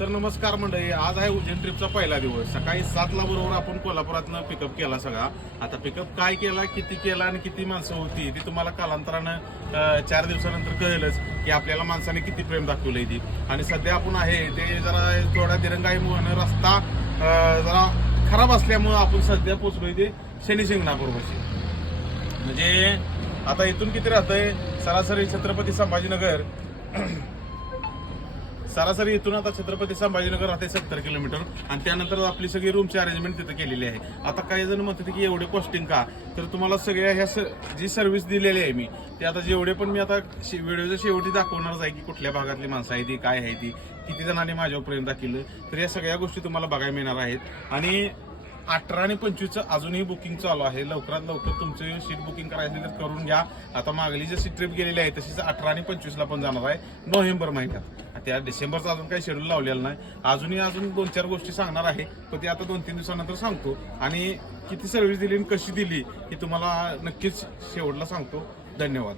तर नमस्कार मंडळी, आज आहे उज्जैन ट्रिपचा पहिला दिवस. सकाळी 7ला बरोबर आपण कोल्हापुरातनं पिकअप केला सगळा. आता पिकअप काय केला, किती केला आणि किती माणसं होती ती तुम्हाला कालांतरानं 4 दिवसानंतर कळेलच की आपल्याला माणसाने किती प्रेम दाखवलंय ती. आणि सध्या आपण आहे ते जरा थोडा दिरंगाईमुळे रस्ता जरा खराब असल्यामुळं आपण सध्या पोचलोय ते शनी शिंगणापूरपाशी. म्हणजे आता इथून किती राहतंय सरासरी छत्रपती संभाजीनगर सरासरी इथून आता छत्रपती संभाजीनगर राहते 70 किलोमीटर आणि त्यानंतर आपली सगळी रूमची अरेंजमेंट तिथे केलेली आहे. आता काही जण म्हणतात की एवढे कॉस्टिंग का, तर तुम्हाला सगळ्या ह्या जी सर्व्हिस दिलेली आहे मी ते आता जेवढे पण मी आता व्हिडिओच्या शेवटी दाखवणारच आहे की कुठल्या भागातली माणसं आहे ती, काय आहे ती, किती जणांनी माझ्यावर प्रेम दाखवलं, तर या सगळ्या गोष्टी तुम्हाला बघायला मिळणार आहेत. आणि 18 आणि 25चं अजूनही बुकिंग चालू आहे. लवकरात लवकर तुमचे सीट बुकिंग करायची तर करून घ्या. आता मागली जशी ट्रिप गेलेली आहे तशीच 18 आणि 25ला पण जाणार आहे नोव्हेंबर महिन्यात. त्या डिसेंबरचा अजून काही शेड्यूल लावलेलं नाही. अजून 2-4 गोष्टी सांगणार आहे, पण ते आता 2-3 दिवसानंतर सांगतो. आणि किती सर्व्हिस दिली आणि कशी दिली हे तुम्हाला नक्कीच शेवटला सांगतो. धन्यवाद.